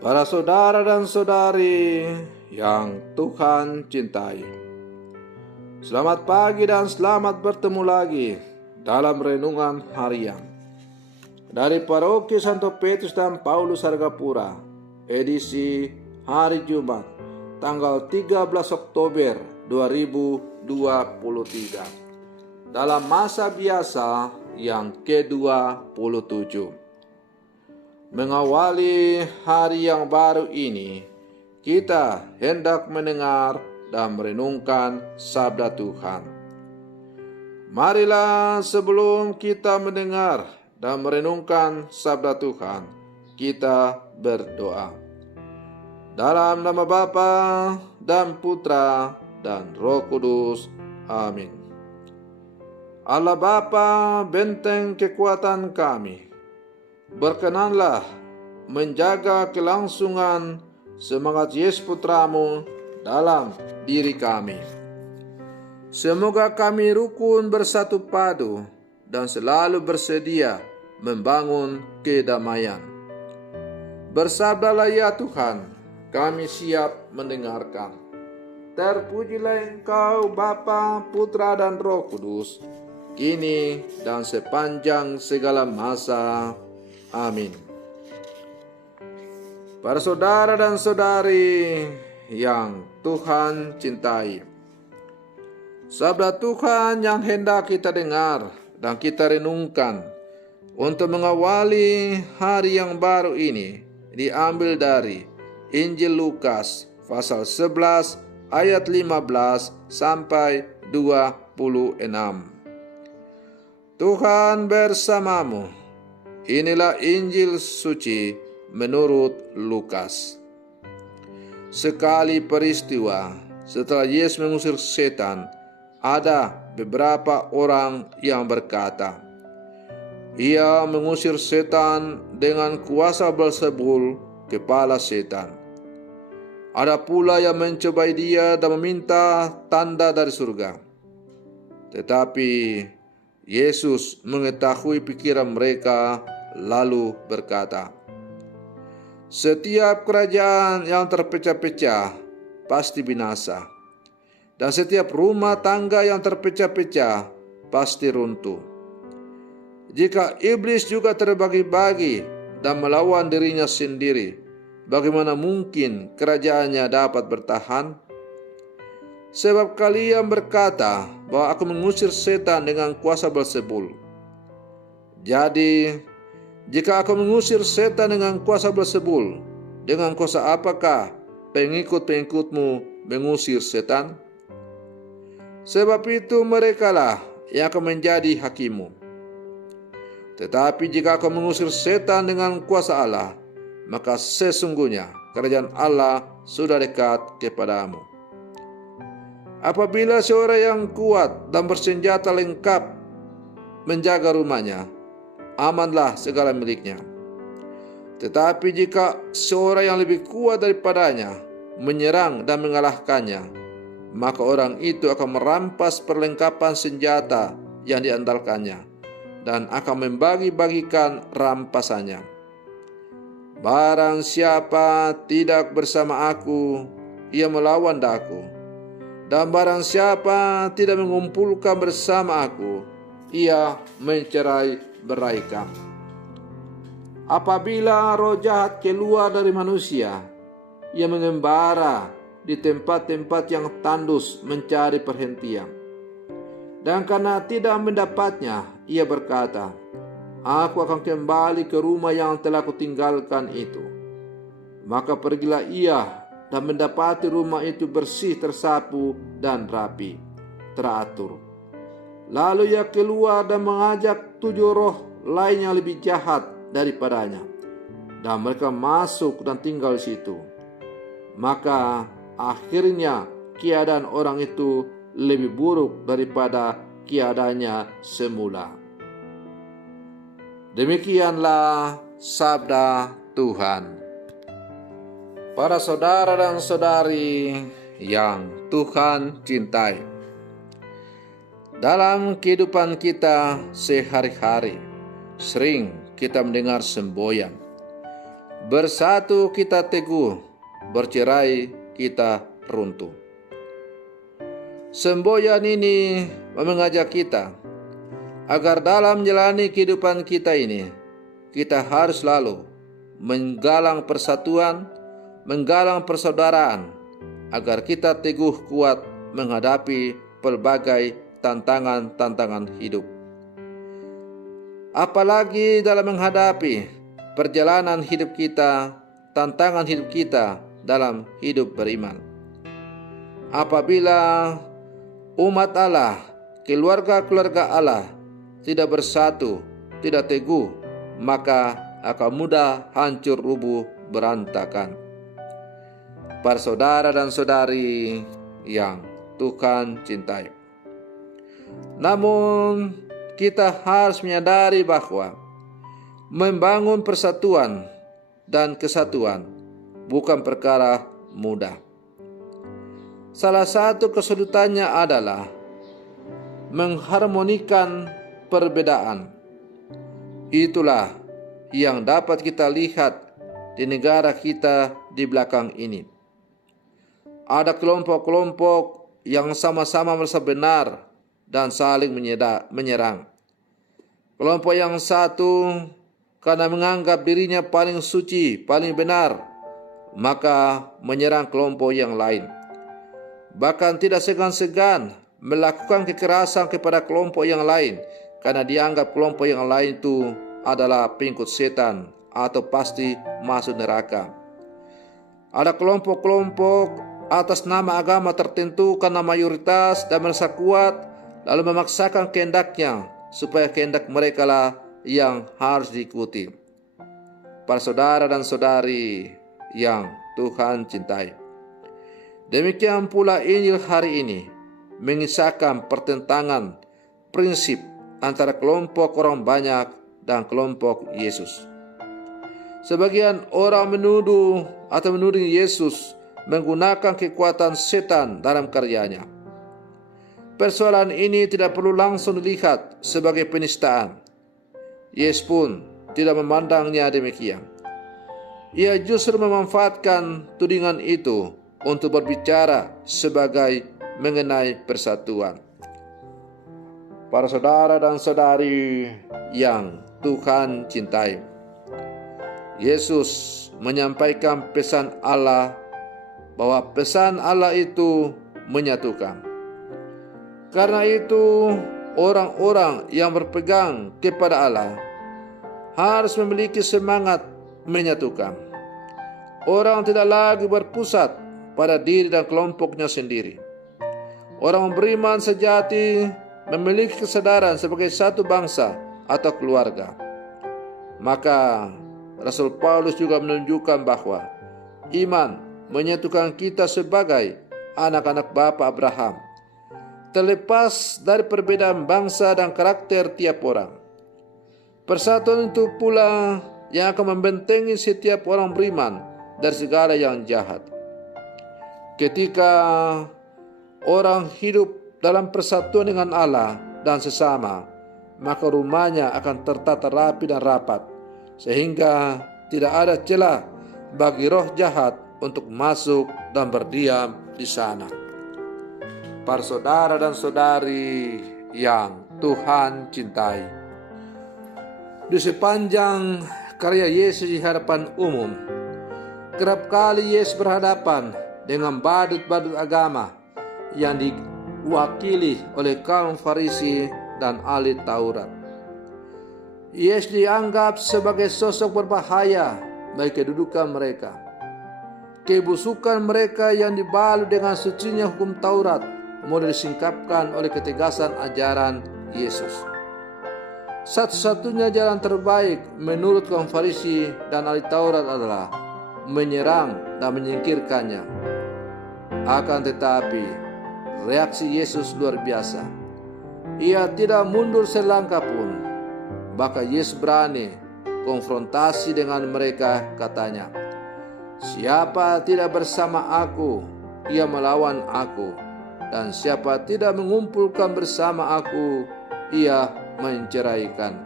Para saudara dan saudari yang Tuhan cintai, selamat pagi dan selamat bertemu lagi dalam renungan harian dari Paroki Santo Petrus dan Paulus Hargapura, edisi hari Jumat, tanggal 13 Oktober 2023, dalam masa biasa yang ke-27. Mengawali hari yang baru ini, kita hendak mendengar dan merenungkan sabda Tuhan. Marilah sebelum kita mendengar dan merenungkan sabda Tuhan, kita berdoa. Dalam nama Bapa dan Putra dan Roh Kudus. Amin. Allah Bapa, benteng kekuatan kami, berkenanlah menjaga kelangsungan semangat Yesus Putramu dalam diri kami. Semoga kami rukun bersatu padu dan selalu bersedia membangun kedamaian. Bersabdalah ya Tuhan, kami siap mendengarkan. Terpujilah Engkau Bapa, Putra dan Roh Kudus, kini dan sepanjang segala masa. Amin. Para saudara dan saudari yang Tuhan cintai, sabda Tuhan yang hendak kita dengar dan kita renungkan untuk mengawali hari yang baru ini diambil dari Injil Lukas pasal 11 ayat 15 sampai 26. Tuhan bersamamu. Inilah Injil suci menurut Lukas. Sekali peristiwa setelah Yesus mengusir setan, ada beberapa orang yang berkata, "Ia mengusir setan dengan kuasa Beelzebul, kepala setan." Ada pula yang mencobai dia dan meminta tanda dari surga. Tetapi Yesus mengetahui pikiran mereka, lalu berkata, "Setiap kerajaan yang terpecah-pecah pasti binasa, dan setiap rumah tangga yang terpecah-pecah pasti runtuh. Jika iblis juga terbagi-bagi dan melawan dirinya sendiri, bagaimana mungkin kerajaannya dapat bertahan? Sebab kalian berkata bahwa aku mengusir setan dengan kuasa Beelzebul. Jadi, jika aku mengusir setan dengan kuasa Beelzebul, dengan kuasa apakah pengikut-pengikutmu mengusir setan? Sebab itu merekalah yang akan menjadi hakimu. Tetapi jika aku mengusir setan dengan kuasa Allah, maka sesungguhnya kerajaan Allah sudah dekat kepadamu. Apabila seorang yang kuat dan bersenjata lengkap menjaga rumahnya, amanlah segala miliknya. Tetapi jika seorang yang lebih kuat daripadanya menyerang dan mengalahkannya, maka orang itu akan merampas perlengkapan senjata yang diandalkannya dan akan membagi-bagikan rampasannya. Barang siapa tidak bersama aku, ia melawan aku. Dan barang siapa tidak mengumpulkan bersama aku, ia mencerai-beraikan. Apabila roh jahat keluar dari manusia, ia mengembara di tempat-tempat yang tandus mencari perhentian. Dan karena tidak mendapatnya, ia berkata, "Aku akan kembali ke rumah yang telah kutinggalkan itu." Maka pergilah ia dan mendapati rumah itu bersih, tersapu, dan rapi, teratur. Lalu ia keluar dan mengajak 7 roh lain yang lebih jahat daripadanya, dan mereka masuk dan tinggal di situ. Maka akhirnya keadaan orang itu lebih buruk daripada keadaannya semula. Demikianlah sabda Tuhan. Para saudara dan saudari yang Tuhan cintai, dalam kehidupan kita sehari-hari sering kita mendengar semboyan, Bersatu kita teguh, bercerai kita runtuh. Semboyan ini mengajak kita agar dalam menjalani kehidupan kita ini, kita harus selalu menggalang persatuan, menggalang persaudaraan, agar kita teguh kuat menghadapi berbagai tantangan-tantangan hidup. Apalagi dalam menghadapi perjalanan hidup kita, tantangan hidup kita dalam hidup beriman. Apabila umat Allah, keluarga-keluarga Allah tidak bersatu, tidak teguh, maka akan mudah hancur rubuh berantakan. Para saudara dan saudari yang Tuhan cintai, namun kita harus menyadari bahwa membangun persatuan dan kesatuan bukan perkara mudah. Salah satu kesulitannya adalah mengharmonikan perbedaan. Itulah yang dapat kita lihat di negara kita di belakang ini. Ada kelompok-kelompok yang sama-sama merasa benar dan saling menyerang. Kelompok yang satu karena menganggap dirinya paling suci, paling benar, maka menyerang kelompok yang lain. Bahkan tidak segan-segan melakukan kekerasan kepada kelompok yang lain karena dianggap kelompok yang lain itu adalah pengikut setan atau pasti masuk neraka. Ada kelompok-kelompok atas nama agama tertentu karena mayoritas dan merasa kuat, lalu memaksakan kehendaknya supaya kehendak mereka lah yang harus diikuti. Para saudara dan saudari yang Tuhan cintai, demikian pula Injil hari ini mengisahkan pertentangan prinsip antara kelompok orang banyak dan kelompok Yesus. Sebagian orang menuduh atau menuding Yesus menggunakan kekuatan setan dalam karyanya. Persoalan ini tidak perlu langsung dilihat sebagai penistaan. Yesus pun tidak memandangnya demikian. Ia justru memanfaatkan tudingan itu untuk berbicara sebagai mengenai persatuan. Para saudara dan saudari yang Tuhan cintai, Yesus menyampaikan pesan Allah bahwa pesan Allah itu menyatukan. Karena itu, orang-orang yang berpegang kepada Allah harus memiliki semangat menyatukan. Orang tidak lagi berpusat pada diri dan kelompoknya sendiri. Orang beriman sejati memiliki kesadaran sebagai satu bangsa atau keluarga. Maka Rasul Paulus juga menunjukkan bahwa iman menyatukan kita sebagai anak-anak Bapa Abraham, terlepas dari perbedaan bangsa dan karakter tiap orang. Persatuan itu pula yang akan membentengi setiap orang beriman dari segala yang jahat. Ketika orang hidup dalam persatuan dengan Allah dan sesama, maka rumahnya akan tertata rapi dan rapat, sehingga tidak ada celah bagi roh jahat untuk masuk dan berdiam di sana. Para saudara dan saudari yang Tuhan cintai, di sepanjang karya Yesus di hadapan umum, kerap kali Yesus berhadapan dengan badut-badut agama yang diwakili oleh kaum Farisi dan ahli Taurat. Yesus dianggap sebagai sosok berbahaya bagi kedudukan mereka. Kebusukan mereka yang dibalut dengan sucinya hukum Taurat mulai disingkapkan oleh ketegasan ajaran Yesus. Satu-satunya jalan terbaik menurut kaum Farisi dan ahli Taurat adalah menyerang dan menyingkirkannya. Akan tetapi, reaksi Yesus luar biasa. Ia tidak mundur selangkah pun. Bahkan Yesus berani konfrontasi dengan mereka, katanya, "Siapa tidak bersama aku, ia melawan aku. Dan siapa tidak mengumpulkan bersama aku, ia menceraikan."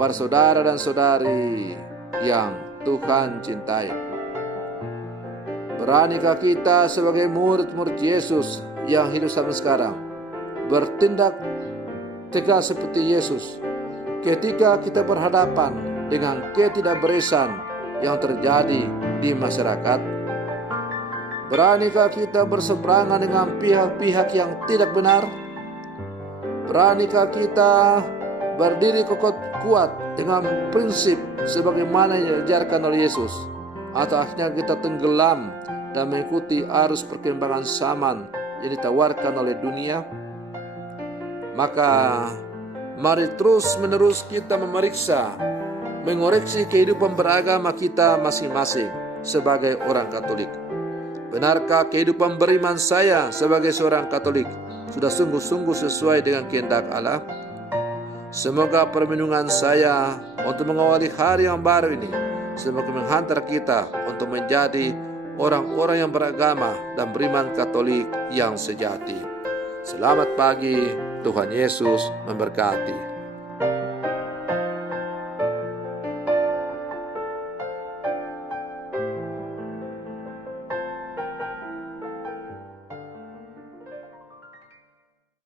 Para saudara dan saudari yang Tuhan cintai. Beranikah kita sebagai murid-murid Yesus yang hidup sampai sekarang bertindak tegas seperti Yesus ketika kita berhadapan dengan ketidakberesan yang terjadi di masyarakat? Beranikah kita berseberangan dengan pihak-pihak yang tidak benar? Beranikah kita berdiri kokoh kuat dengan prinsip sebagaimana yang diajarkan oleh Yesus? Atau akhirnya kita tenggelam dan mengikuti arus perkembangan zaman yang ditawarkan oleh dunia? Maka mari terus-menerus kita memeriksa, mengoreksi kehidupan beragama kita masing-masing sebagai orang Katolik. Benarkah kehidupan beriman saya sebagai seorang Katolik sudah sungguh-sungguh sesuai dengan kehendak Allah? Semoga permenungan saya untuk mengawali hari yang baru ini semoga menghantar kita untuk menjadi orang-orang yang beragama dan beriman Katolik yang sejati. Selamat pagi, Tuhan Yesus memberkati.